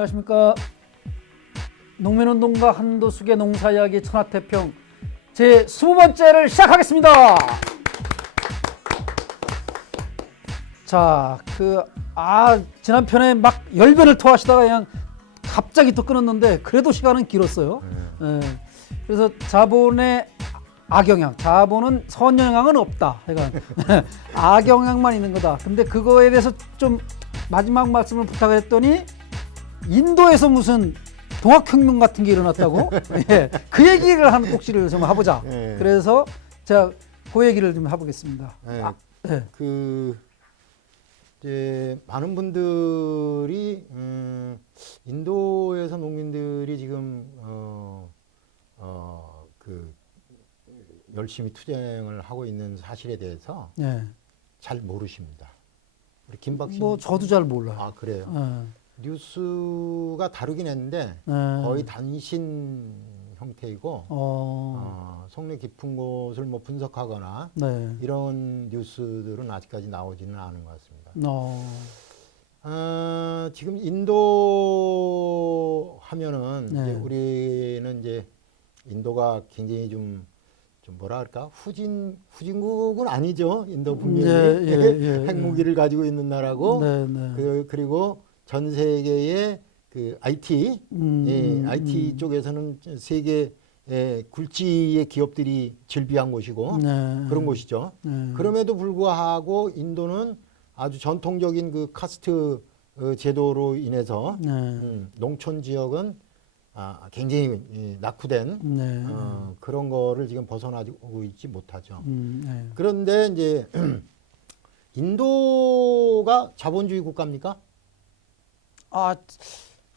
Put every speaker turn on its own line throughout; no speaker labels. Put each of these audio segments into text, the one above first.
안녕하십니까. 농민운동가 한도숙의 농사이야기 천하태평 제 20번째를 시작하겠습니다. 자, 그, 아, 지난 편에 막 열변을 토하시다가 그냥 갑자기 또 끊었는데 그래도 시간은 길었어요. 예. 그래서 자본의 악영향, 자본은 선영향은 없다. 그러니까 악영향만 있는 거다. 근데 그거에 대해서 좀 마지막 말씀을 부탁했더니 인도에서 무슨 동학혁명 같은 게 일어났다고? 예, 그 얘기를 한 꼭지를 좀 해보자.
예.
그래서 제가 그 얘기를 좀 해보겠습니다.
예,
아, 예.
그 이제 많은 분들이 음, 인도에서 농민들이 지금 어, 어 그 열심히 투쟁을 하고 있는 사실에 대해서
예.
잘 모르십니다. 우리 김박신
뭐 저도 잘 몰라요.
아 그래요.
예.
뉴스가 다루긴 했는데
예.
거의 단신 형태이고
어,
어, 속내 깊은 곳을 뭐 분석하거나
네.
이런 뉴스들은 아직까지 나오지는 않은 것 같습니다.
어,
어, 지금 인도 하면은
네.
이제 우리는 이제 인도가 굉장히 좀, 좀 뭐라 할까 후진 후진국은 아니죠. 인도 분명히
예, 예, 예,
핵무기를 가지고 있는 나라고
네, 네.
그, 그리고 전 세계의 그 IT
음,
예,
음,
IT
음.
쪽에서는 세계 의 굴지의 기업들이 즐비한 곳이고
네.
그런 곳이죠.
네.
그럼에도 불구하고 인도는 아주 전통적인 그 카스트 어, 제도로 인해서
네.
음, 농촌 지역은 아, 굉장히 이, 낙후된
네.
어, 그런 거를 지금 벗어나고 있지 못하죠.
음, 네.
그런데 이제 인도가 자본주의 국가입니까?
아,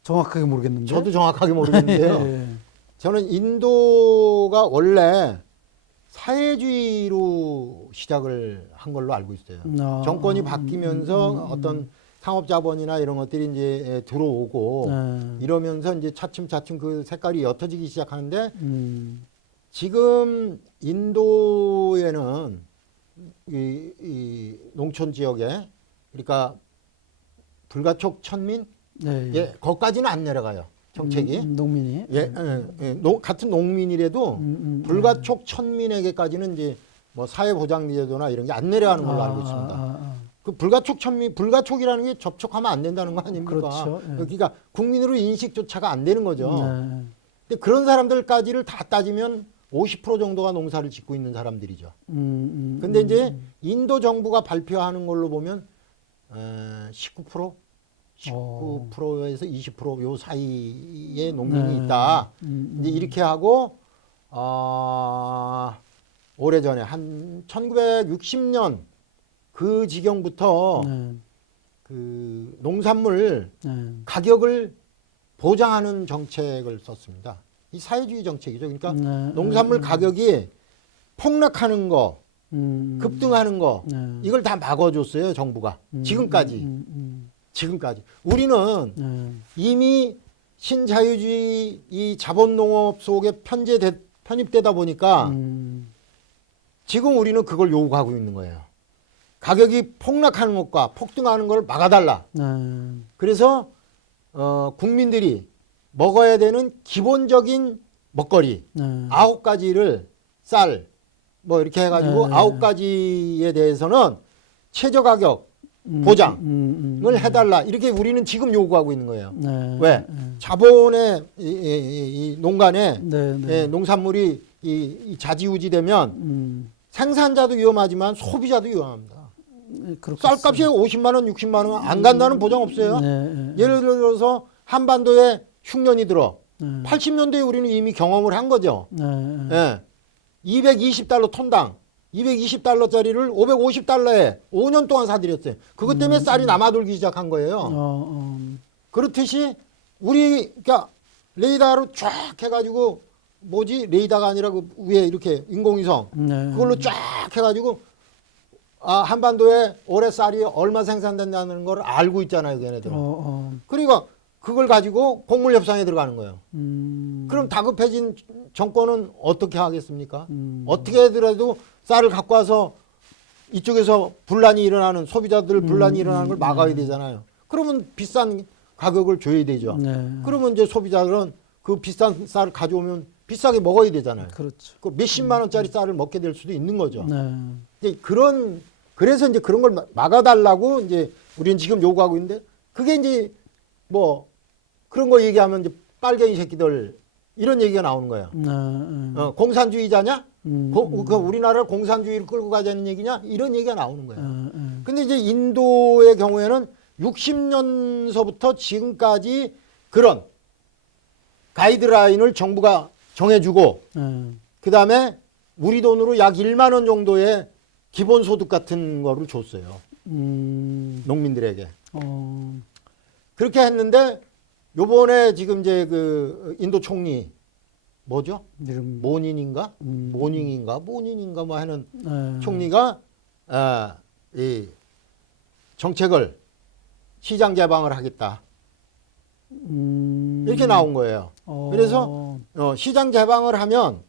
정확하게 모르겠는데.
저도 정확하게 모르겠는데요.
예.
저는 인도가 원래 사회주의로 시작을 한 걸로 알고 있어요.
아,
정권이
음,
바뀌면서
음, 음, 음.
어떤 상업 자본이나 이런 것들이 이제 들어오고
네.
이러면서 이제 차츰차츰 그 색깔이 옅어지기 시작하는데
음,
지금 인도에는 이, 이 농촌 지역에 그러니까 불가촉 천민
네.
예, 거기까지는 안 내려가요 정책이
음, 농민이.
예, 예, 예, 노- 같은 농민이라도
음, 음,
불가촉 천민에게까지는 이제 뭐 사회보장제도나 이런 게 안 내려가는 걸로
아,
알고 있습니다.
아, 아,
그 불가촉 천민, 불가촉이라는 게 접촉하면 안 된다는 거 아닙니까?
그렇죠. 예.
그러니까 국민으로 인식조차가 안 되는 거죠.
아. 네.
근데 그런 사람들까지를 다 따지면 50% 정도가 농사를 짓고 있는 사람들이죠.
음, 음,
근데
음,
이제 인도 정부가 발표하는 걸로 보면 어, 19%,
어.
19%에서 20%요 사이에 농민이
네.
있다.
음,
이제 이렇게 하고 어, 오래전에 한 1960년 그 지경부터
네.
그 농산물
네.
가격을 보장하는 정책을 썼습니다. 이 사회주의 정책이죠. 그러니까
네.
농산물 가격이 폭락하는 거,
음,
급등하는 거
네.
이걸 다 막아줬어요 정부가
음,
지금까지
음, 음,
지금까지 우리는
음.
이미 신자유주의 이 자본농업 속에 편제 편입되다 보니까
네. 음,
지금 우리는 그걸 요구하고 있는 거예요. 가격이 폭락하는 것과 폭등하는 걸 막아달라.
네.
그래서 어, 국민들이 먹어야 되는 기본적인 먹거리
네.
아홉 가지를 쌀 뭐 이렇게 해가지고 아홉
네.
가지에 대해서는 최저 가격을
음,
보장.
음, 음, 음.
해달라 이렇게 우리는 지금 요구하고 있는 거예요.
네.
왜?
네.
자본의 이, 이, 이- 이 농간에
네. 네.
예, 농산물이 이, 이 자지우지되면
음,
생산자도 위험하지만 소비자도 위험합니다.
네.
쌀값이 50만 원, 60만 원 안 간다는 보장 없어요.
네. 네.
예를 들어서 한반도에 흉년이 들어
네.
80년대에 우리는 이미 경험을 한 거죠.
네.
예. 220달러 톤당 220달러짜리를 550달러에 5년 동안 사들였어요. 그것 때문에 쌀이 남아돌기 시작한 거예요.
어, 어,
그렇듯이 우리 그러니까 레이더로 쫙 해가지고 뭐지 레이더가 아니라 그 위에 이렇게 인공위성
네.
그걸로 쫙 해가지고 아 한반도에 올해 쌀이 얼마 생산된다는 걸 알고 있잖아요, 걔네들은.
어, 어,
그러니까 그걸 가지고 곡물 협상에 들어가는 거예요.
음,
그럼 다급해진 정권은 어떻게 하겠습니까?
음.
어떻게 하더라도 쌀을 갖고 와서 이쪽에서 분란이 일어나는 소비자들 분란이 일어나는 걸 막아야 되잖아요. 그러면 비싼 가격을 줘야 되죠.
네.
그러면 이제 소비자들은 그 비싼 쌀을 가져오면 비싸게 먹어야 되잖아요.
그렇죠.
그 몇십만 원짜리 쌀을 먹게 될 수도 있는 거죠.
네.
이제 그런 그래서 이제 그런 걸 마- 막아달라고 이제 우리는 지금 요구하고 있는데 그게 이제 뭐 그런 거 얘기하면 이제 빨갱이 새끼들 이런 얘기가 나오는 거예요.
네. 네.
어, 공산주의자냐?
음,
고- 그 우리나라를 공산주의로 끌고 가자는 얘기냐? 이런 얘기가 나오는 거예요.
네, 네.
근데 이제 인도의 경우에는 60년서부터 지금까지 그런 가이드라인을 정부가 정해주고
네.
그 다음에 우리 돈으로 약 1만 원 정도의 기본소득 같은 거를 줬어요.
음,
농민들에게.
어,
그렇게 했는데 요번에 지금 이제 그 인도 총리 뭐죠?
이름
모닌인가?
음.
모닝인가? 모닌인가 뭐 하는
네.
총리가 아, 이 정책을 시장 개방을 하겠다.
음,
이렇게 나온 거예요.
어,
그래서 어, 시장 개방을 하면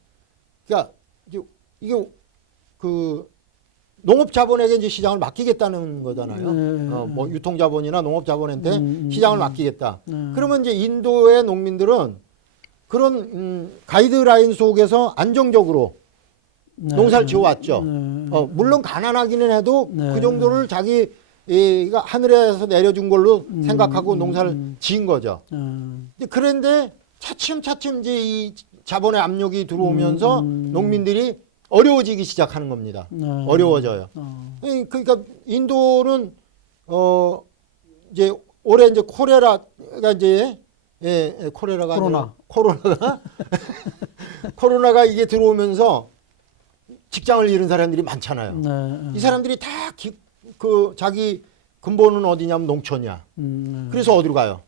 그러니까 이게, 이게 그 농업 자본에게 이제 시장을 맡기겠다는 거잖아요.
네.
어, 뭐 유통 자본이나 농업 자본한테
음, 음,
시장을
음.
맡기겠다.
네.
그러면 이제 인도의 농민들은 그런 음, 가이드라인 속에서 안정적으로
네.
농사를 지어왔죠.
네.
어, 물론 가난하기는 해도
네.
그 정도를 자기 이 가 하늘에서 내려준 걸로
음,
생각하고
음,
농사를
음.
지은 거죠.
네.
근데 그런데 차츰차츰 이제 이 자본의 압력이 들어오면서
음, 음.
농민들이 어려워지기 시작하는 겁니다.
네.
어려워져요.
어,
이- 그러니까 인도는 어 이제 올해 이제 코레라가 이제 예, 예, 코레라가
코로나.
코로나가 코로나가 이게 들어오면서 직장을 잃은 사람들이 많잖아요.
네.
이 사람들이 다 그 자기 근본은 어디냐면 농촌이야.
음, 네.
그래서 어디로 가요?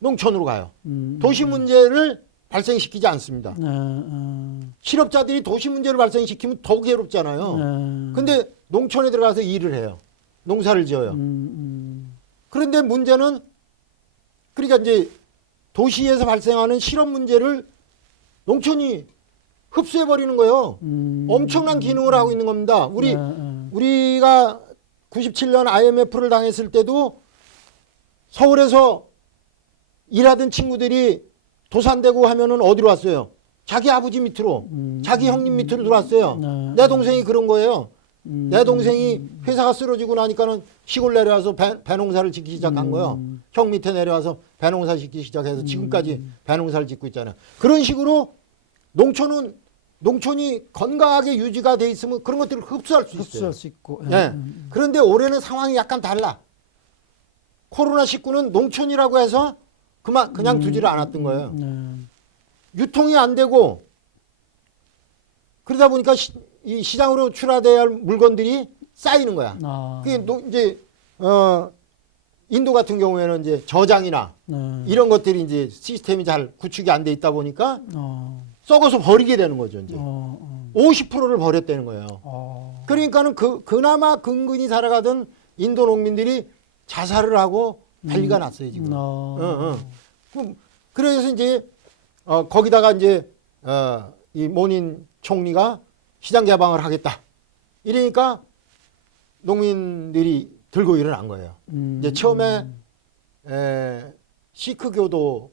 농촌으로 가요.
음,
도시 문제를 발생시키지 않습니다.
네. 어,
실업자들이 도시 문제를 발생시키면 더 괴롭잖아요.
네.
근데 농촌에 들어가서 일을 해요. 농사를 지어요.
음, 음,
그런데 문제는 그러니까 이제 도시에서 발생하는 실업 문제를 농촌이 흡수해 버리는 거예요.
음.
엄청난 기능을 하고 있는 겁니다. 우리
네, 네.
우리가 97년 IMF를 당했을 때도 서울에서 일하던 친구들이 도산되고 하면은 어디로 왔어요? 자기 아버지 밑으로,
음.
자기 형님 밑으로 들어왔어요.
네.
내 동생이 그런 거예요.
음,
내 동생이 회사가 쓰러지고 나니까는 시골 내려와서 배, 배농사를 짓기 시작한 거예요.
음.
형 밑에 내려와서 배농사 짓기 시작해서 지금까지 배농사를 짓고 있잖아요. 그런 식으로 농촌은 농촌이 건강하게 유지가 돼 있으면 그런 것들을 흡수할 수 있어요.
흡수할 수 있고. 예.
네.
음,
그런데 올해는 상황이 약간 달라. 코로나 19는 농촌이라고 해서 그만 그냥 두지를 않았던 거예요.
네.
유통이 안 되고 그러다 보니까 시, 이 시장으로 출하돼야 할 물건들이 쌓이는 거야.
아,
그게 노- 이제 어 인도 같은 경우에는 이제 저장이나
네.
이런 것들이 이제 시스템이 잘 구축이 안 돼 있다 보니까
어,
썩어서 버리게 되는 거죠. 이제
어, 어,
50%를 버렸다는 거예요.
어.
그러니까는 그 그나마 근근히 살아가던 인도 농민들이 자살을 하고 난리가 났어요 지금.
어.
응, 응. 그- 그래서 이제 어, 거기다가 이제 어, 이 모닌 총리가 시장 개방을 하겠다. 이러니까 농민들이 들고 일어난 거예요.
음,
이제 처음에 에, 시크교도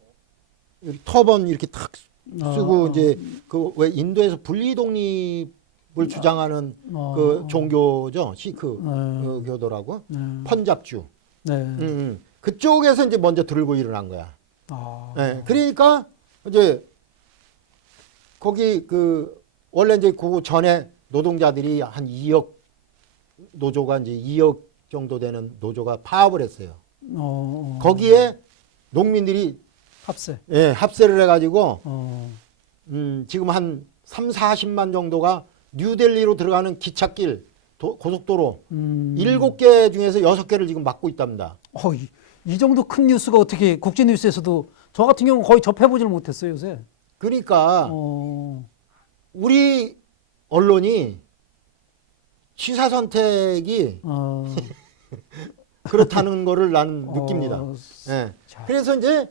터번 이렇게 탁 쓰고
어,
이제 그 왜 인도에서 분리 독립을 주장하는
어,
그 종교죠 시크
네.
그 교도라고
네.
펀잡주
네.
음, 음. 그쪽에서 이제 먼저 들고 일어난 거야.
아,
네, 그러니까 이제 거기 그 원래 이제 그 전에 노동자들이 한 2억 노조가 이제 2억 정도 되는 노조가 파업을 했어요.
어, 어.
거기에 농민들이
합세.
예, 합세를 해가지고
어,
음, 지금 한 3, 40만 정도가 뉴델리로 들어가는 기찻길 도- 고속도로
음.
일곱 개 중에서 여섯 개를 지금 막고 있답니다.
어, 이, 이 정도 큰 뉴스가 어떻게 국제 뉴스에서도 저 같은 경우 는 거의 접해보질 못했어요 요새.
그러니까
어,
우리 언론이 시사 선택이
어,
그렇다는 거를 나는 느낍니다.
어,
예.
자.
그래서 이제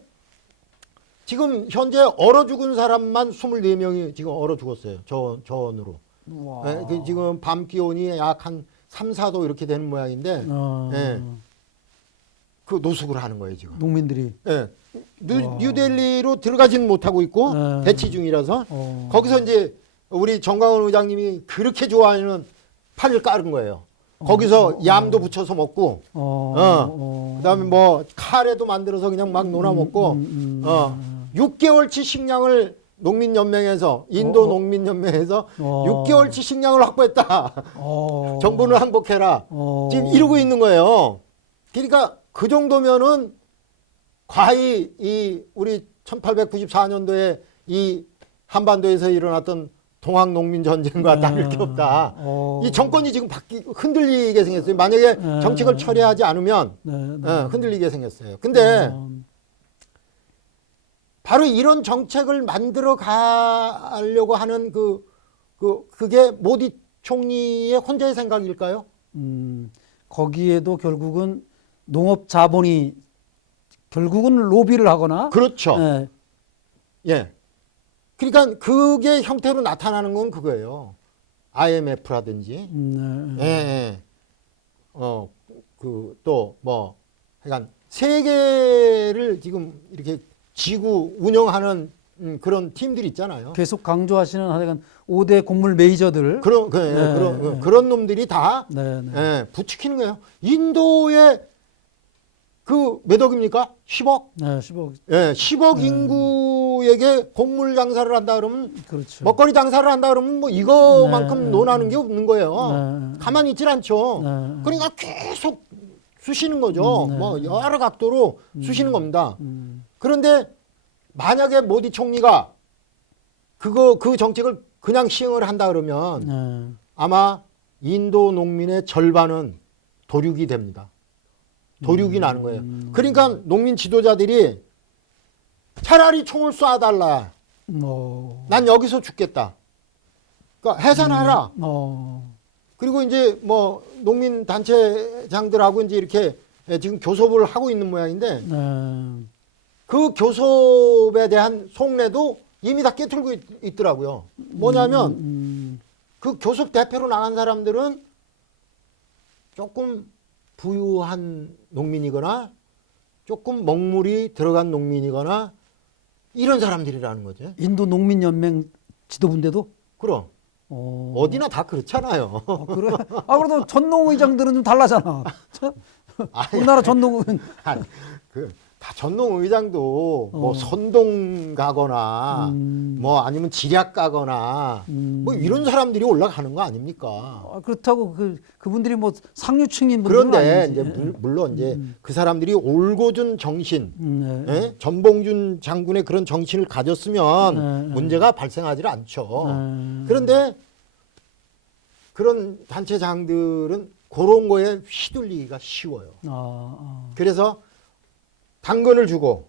지금 현재 얼어 죽은 사람만 24명이 지금 얼어 죽었어요. 저, 저온으로.
와.
예, 그 지금 밤 기온이 약 한 3, 4도 이렇게 되는 모양인데
어,
예. 그그 노숙을 하는 거예요 지금.
농민들이.
예. 뉴,
와.
뉴델리로 들어가지는 못하고 있고
네.
대치 중이라서
어.
거기서 이제 우리 정광훈 의장님이 그렇게 좋아하는 판을 깔은 거예요. 거기서 얌도 붙여서 먹고
어.
어. 그다음에 뭐 카레도 만들어서 그냥 막 놀아 먹고
음, 음.
어 6개월치 식량을 농민연맹에서 인도
어.
농민연맹에서
어.
6개월치 식량을 확보했다.
어.
정부는 항복해라.
어.
지금 이러고 있는 거예요. 그러니까 그 정도면은 과히 이 우리 1894년도에 이 한반도에서 일어났던 동학 농민 전쟁과 다를 게 없다.
어.
이 정권이 지금 바뀌 흔들리게 생겼어요. 만약에
네.
정책을 처리하지 않으면
네, 네.
어, 흔들리게 생겼어요. 근데
어.
바로 이런 정책을 만들어 가려고 하는 그, 그, 그게 모디 총리의 혼자의 생각일까요?
음, 거기에도 결국은 농업 자본이 결국은 로비를 하거나
그렇죠.
예,
예. 그러니까 그게 형태로 나타나는 건 그거예요. IMF라든지,
음,
예,
네.
예. 어, 그, 또, 뭐, 그러니까 세계를 지금 이렇게 지구 운영하는 음, 그런 팀들 있잖아요.
계속 강조하시는 하여간 5대 곡물 메이저들
그런, 그, 예,
네,
그런,
네.
그런 놈들이 다
네, 네.
예, 부추기는 거예요. 인도의 그몇 억입니까? 10억?
네, 10억
예, 10억 인구 에게 곡물 장사를 한다 그러면
그렇죠.
먹거리 장사를 한다 그러면 뭐 이거만큼
네.
논하는 게 없는 거예요.
네.
가만히 있질 않죠.
네.
그러니까 계속 쑤시는 거죠.
음, 네.
뭐 여러 각도로 쑤시는 겁니다.
음,
그런데 만약에 모디 총리가 그거 그 정책을 그냥 시행을 한다 그러면
네.
아마 인도 농민의 절반은 도륙이 됩니다. 도륙이 나는 거예요. 그러니까 농민 지도자들이 차라리 총을 쏴달라.
어,
난 여기서 죽겠다. 그러니까 해산하라.
어,
그리고 이제 뭐 농민 단체장들하고 이제 이렇게 지금 교섭을 하고 있는 모양인데
네.
그 교섭에 대한 속내도 이미 다 깨틀고 있, 더라고요 뭐냐면
음,
그 교섭 대표로 나간 사람들은 조금 부유한 농민이거나 조금 먹물이 들어간 농민이거나 이런 사람들이라는 거죠.
인도 농민연맹 지도부인데도
그럼
어,
어디나 다 그렇잖아요.
어, 그래? 아 그래도 전농 의장들은 좀 달라잖아. 우리나라 전농 의
아니, 그다 전농 의장도 뭐
어.
선동 가거나
음.
뭐 아니면 지략 가거나
음.
뭐 이런 사람들이 올라가는 거 아닙니까?
아, 그렇다고 그 그분들이 뭐 상류층인 분들은
그런데
아니지.
이제 물- 물론 이제 그 사람들이 올고준 정신,
음, 네.
예? 전봉준 장군의 그런 정신을 가졌으면
네, 네.
문제가 발생하지 않죠.
음.
그런데 그런 단체장들은 그런 거에 휘둘리기가 쉬워요.
아, 아.
그래서 당근을 주고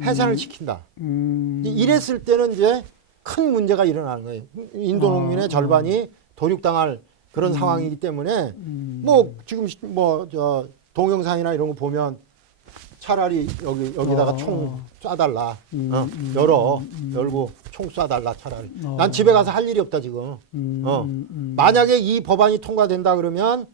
해산을 시킨다.
음.
이- 이랬을 때는 이제 큰 문제가 일어나는 거예요. 인도
아,
농민의 절반이 도륙당할 그런 상황이기 때문에
음.
뭐 지금 뭐 저 동영상이나 이런 거 보면 차라리 여기 여기다가
어.
총 쏴달라.
음,
어,
음,
열어
음, 음.
열고 총 쏴달라 차라리.
어.
난 집에 가서 할 일이 없다 지금.
음,
어.
음, 음.
만약에 이 법안이 통과된다 그러면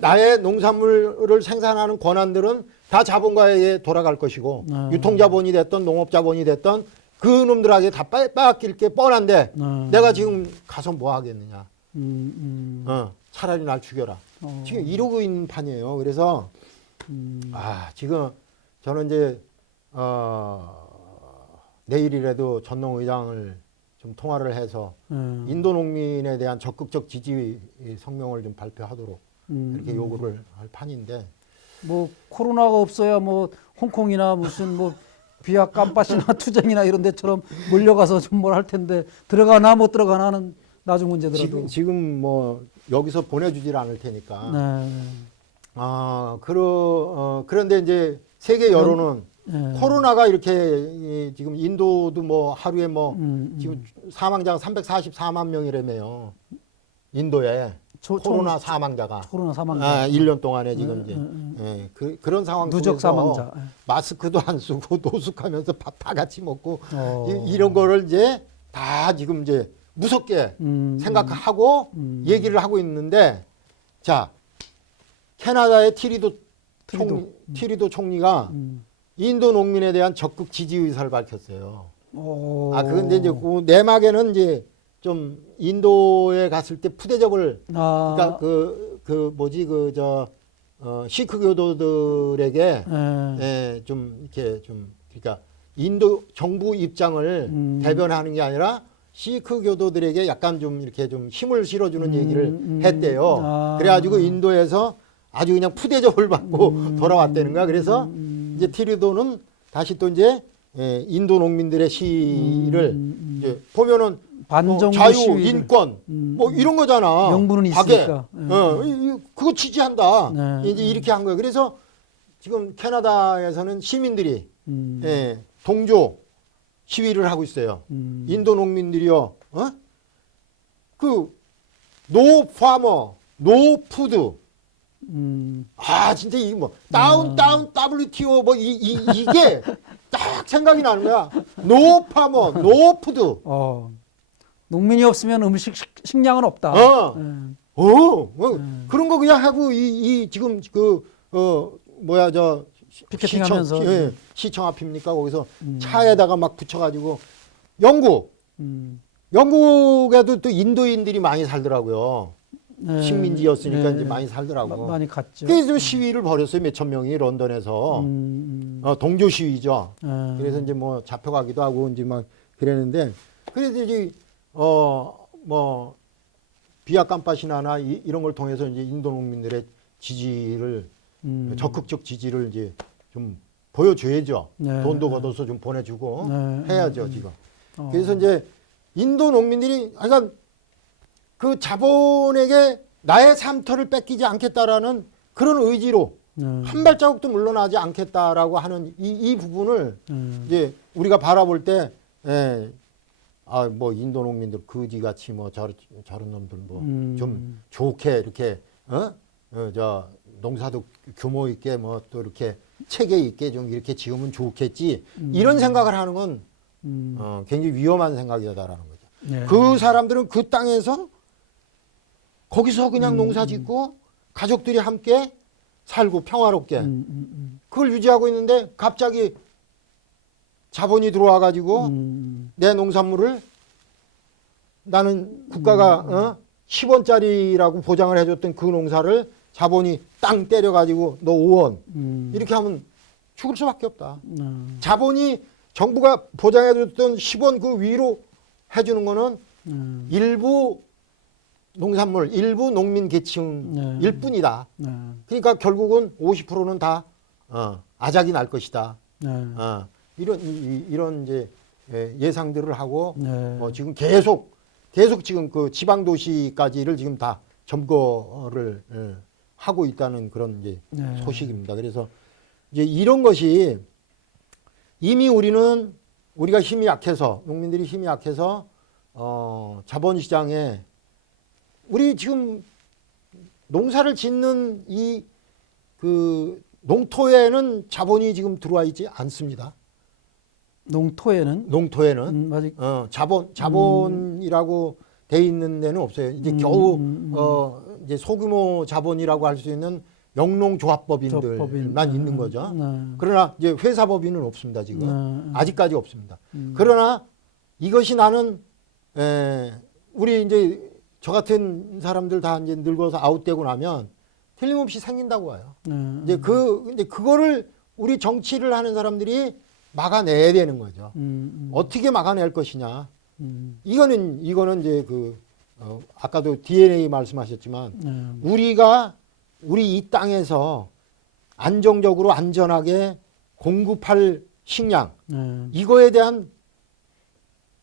나의 농산물을 생산하는 권한들은 다 자본가에 돌아갈 것이고
네.
유통자본이 됐던 농업자본이 됐던 그 놈들에게 다 빼- 빼앗길 게 뻔한데
네.
내가 지금 가서 뭐 하겠느냐.
음, 음.
어, 차라리 날 죽여라.
어.
지금 이러고 있는 판이에요. 그래서
음.
아 지금 저는 이제 어, 내일이라도 전농 의장을 좀 통화를 해서
음.
인도 농민에 대한 적극적 지지 성명을 좀 발표하도록
음,
이렇게
음.
요구를 할 판인데
뭐 코로나가 없어야 뭐 홍콩이나 무슨 뭐 비약 깜빠시나 투쟁이나 이런 데처럼 몰려가서 좀 뭘 할 텐데 들어가나 못 들어가나는 나중 문제더라도.
지금 지금 뭐 여기서 보내주질 않을 테니까
네.
아 그러 어, 그런데 이제 세계 여론은
네.
코로나가 이렇게 이, 지금 인도도 뭐 하루에 뭐
음, 음.
지금 사망자가 344만 명이라며요. 인도에
초-
코로나 사망자가
코로나 사망자.
아, 1년 동안에 지금
음,
이제
음,
예, 그, 그런 상황
누적 사망자.
마스크도 안 쓰고 노숙하면서 밥 다 같이 먹고
어.
이, 런 거를 이제 다 지금 이제 무섭게
음,
생각하고
음.
얘기를 하고 있는데 자 캐나다의 티리도
트리도.
총, 티리도 총리가
음.
인도 농민에 대한 적극 지지 의사를 밝혔어요.
오.
아 그런데 이제 그 내막에는 이제 좀 인도에 갔을 때 푸대접을
아,
그러니까 그, 그 뭐지 그 저 어, 시크 교도들에게
예.
예, 좀 이렇게 좀 그러니까 인도 정부 입장을
음.
대변하는 게 아니라 시크 교도들에게 약간 좀 이렇게 좀 힘을 실어주는
음,
얘기를
음.
했대요.
아.
그래가지고 인도에서 아주 그냥 푸대접을 받고 돌아왔다는 거야. 그래서
음.
이제 티리도는 다시 또 이제 예, 인도 농민들의 시를
음,
이제 보면은 뭐
반정부
자유,
시위를.
인권
음,
뭐 이런 거잖아.
명분은
박애.
있으니까. 예.
어, 이- 이- 그거 지지한다.
네.
이제 이렇게 한 거예요. 그래서 지금 캐나다에서는 시민들이
음.
예, 동조 시위를 하고 있어요.
음.
인도 농민들이요. 어? 그 노 파머, 노 푸드.
음.
아 진짜 이게 뭐 다운 다운 WTO 뭐 이 이, 이게 딱 생각이 나는 거야. 노 파머, 노 푸드.
어. 농민이 없으면 음식 식- 식량은 없다.
어.
예.
어, 어,
음.
그런 거 그냥 하고 이, 이 지금 그 어 뭐야 저 시-
피켓팅
시청,
하면서.
예, 시청 앞입니까 거기서
음.
차에다가 막 붙여가지고 영국
음.
영국에도 또 인도인들이 많이 살더라고요
네.
식민지였으니까
네.
이제 많이 살더라고
마- 많이 갔죠.
그래서 시위를 벌였어요 몇 천 명이 런던에서
음, 음.
어, 동조 시위죠
예.
그래서 이제 뭐 잡혀가기도 하고 이제 막 그랬는데 그래서 이제 어 뭐 비아 깜파시나나 이, 이런 걸 통해서 이제 인도 농민들의 지지를
음.
적극적 지지를 이제 좀 보여줘야죠.
네.
돈도 걷어서 좀 보내주고
네.
해야죠 지금.
어.
그래서 이제 인도 농민들이 하여간 그 자본에게 나의 삶터를 뺏기지 않겠다라는 그런 의지로
네.
한 발자국도 물러나지 않겠다라고 하는 이, 이 부분을
네.
이제 우리가 바라볼 때, 예, 아, 뭐, 인도 농민들 거지같이 뭐, 저, 저런 놈들 뭐,
음.
좀 좋게 이렇게, 어? 어, 저, 농사도 규모 있게 뭐, 또 이렇게 체계 있게 좀 이렇게 지으면 좋겠지. 이런 생각을 하는 건,
음.
어, 굉장히 위험한 생각이다라는 거죠.
네.
그 사람들은 그 땅에서 거기서
음.
그냥 농사 짓고 가족들이 함께 살고 평화롭게
음, 음,
그걸 유지하고 있는데 갑자기 자본이 들어와 가지고
음.
내 농산물을 나는 국가가 어? 10원짜리라고 보장을 해줬던 그 농사를 자본이 땅 때려 가지고 너 5원
음.
이렇게 하면 죽을 수밖에 없다.
음.
자본이 정부가 보장해줬던 10원 그 위로 해주는 거는
음.
일부 농산물, 일부 농민 계층일
네.
뿐이다.
네.
그러니까 결국은 50%는 다 어, 아작이 날 것이다.
네.
어, 이런 이, 이런 이제 예, 예상들을 하고
네.
뭐 지금 계속 계속 지금 그 지방 도시까지를 지금 다 점거를 예, 하고 있다는 그런 이제
네.
소식입니다. 그래서 이제 이런 것이 이미 우리는 우리가 힘이 약해서 농민들이 힘이 약해서 어, 자본시장에 우리 지금 농사를 짓는 이 그 농토에는 자본이 지금 들어와 있지 않습니다.
농토에는
농토에는
음, 아직
어, 자본 자본이라고 돼 있는 데는 없어요. 이제
음,
겨우
음, 음.
어 이제 소규모 자본이라고 할 수 있는 영농조합법인들만
조합법인.
있는
음,
거죠.
네.
그러나 이제 회사법인은 없습니다 지금
네.
아직까지 없습니다.
음.
그러나 이것이 나는 에, 우리 이제 저 같은 사람들 다 이제 늙어서 아웃되고 나면 틀림없이 생긴다고 봐요.
네.
이제 그 이제 그거를 우리 정치를 하는 사람들이 막아내야 되는 거죠.
음, 음,
어떻게 막아낼 것이냐.
음,
이거는 이거는 이제 그 어, 아까도 DNA 말씀하셨지만
네.
우리가 우리 이 땅에서 안정적으로 안전하게 공급할 식량
네.
이거에 대한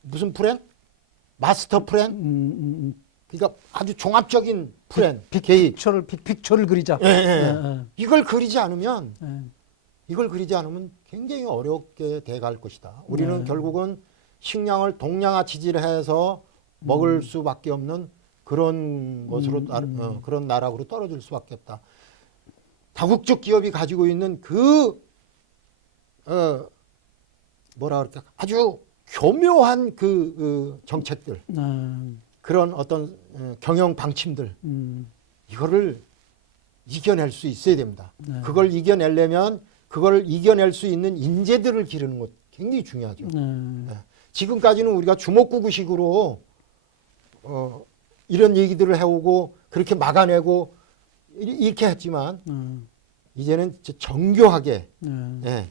무슨 플랜? 마스터 플랜?
음, 음, 음.
그러니까 아주 종합적인 플랜, 계획.
픽처를 픽, 픽처를 그리자.
예, 예.
네,
이걸 그리지 않으면
네.
이걸 그리지 않으면 굉장히 어렵게 돼갈 것이다. 우리는
네.
결국은 식량을 동량화 지지를 해서 먹을 수밖에 없는 그런 것으로 나,
음.
어, 그런 나락으로 떨어질 수밖에 없다. 다국적 기업이 가지고 있는 그 어, 뭐라 그럴까 아주 교묘한 그, 그 정책들
네.
그런 어떤 어, 경영 방침들
음,
이거를 이겨낼 수 있어야 됩니다.
네.
그걸 이겨내려면 그걸 이겨낼 수 있는 인재들을 기르는 것 굉장히 중요하죠.
네.
지금까지는 우리가 주먹구구식으로 어, 이런 얘기들을 해오고 그렇게 막아내고 이- 이렇게 했지만
음,
이제는 정교하게
네.
예,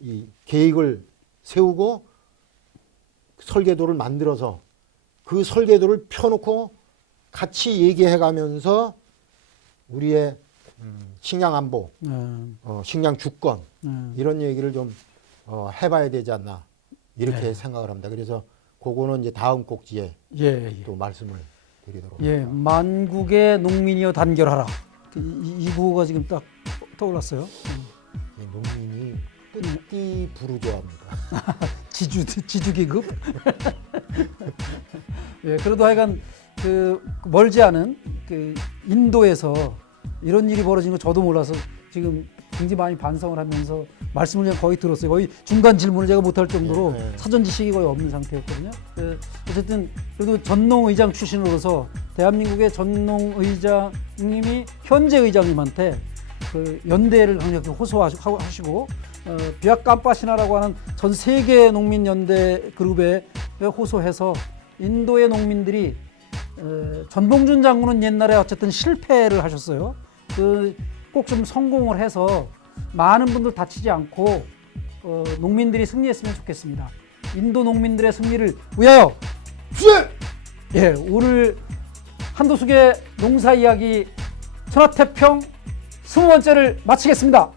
이 계획을 세우고 설계도를 만들어서 그 설계도를 펴놓고 같이 얘기해가면서 우리의 음, 식량 안보,
네.
어, 식량 주권
네.
이런 얘기를 좀 어, 해봐야 되지 않나 이렇게
네.
생각을 합니다. 그래서 그거는 이제 다음 꼭지에
예, 예.
또 말씀을 드리도록.
예, 만국의 농민이여 단결하라. 그 이, 이 구호가 지금 딱 떠올랐어요. 음.
이 농민이 끝띠 부르조합니다.
지주 지주 계급. 예, 그래도 하여간 그 멀지 않은 그 인도에서 이런 일이 벌어진 거 저도 몰라서 지금 굉장히 많이 반성을 하면서 말씀을 그냥 거의 들었어요. 거의 중간 질문을 제가 못할 정도로
네, 네.
사전 지식이 거의 없는 상태였거든요. 예, 어쨌든 그래도 전농 의장 출신으로서 대한민국의 전농 의장님이 현재 의장님한테 그 연대를 강력히 호소하시고 어, 비약 깜빠시나라고 하는 전 세계 농민 연대 그룹에 호소해서 인도의 농민들이 어, 전봉준 장군은 옛날에 어쨌든 실패를 하셨어요. 그 꼭 좀 성공을 해서 많은 분들 다치지 않고 어, 농민들이 승리했으면 좋겠습니다. 인도 농민들의 승리를 위하여
수행!
예, 오늘 한도숙의 농사 이야기 천하태평 스무 번째를 마치겠습니다.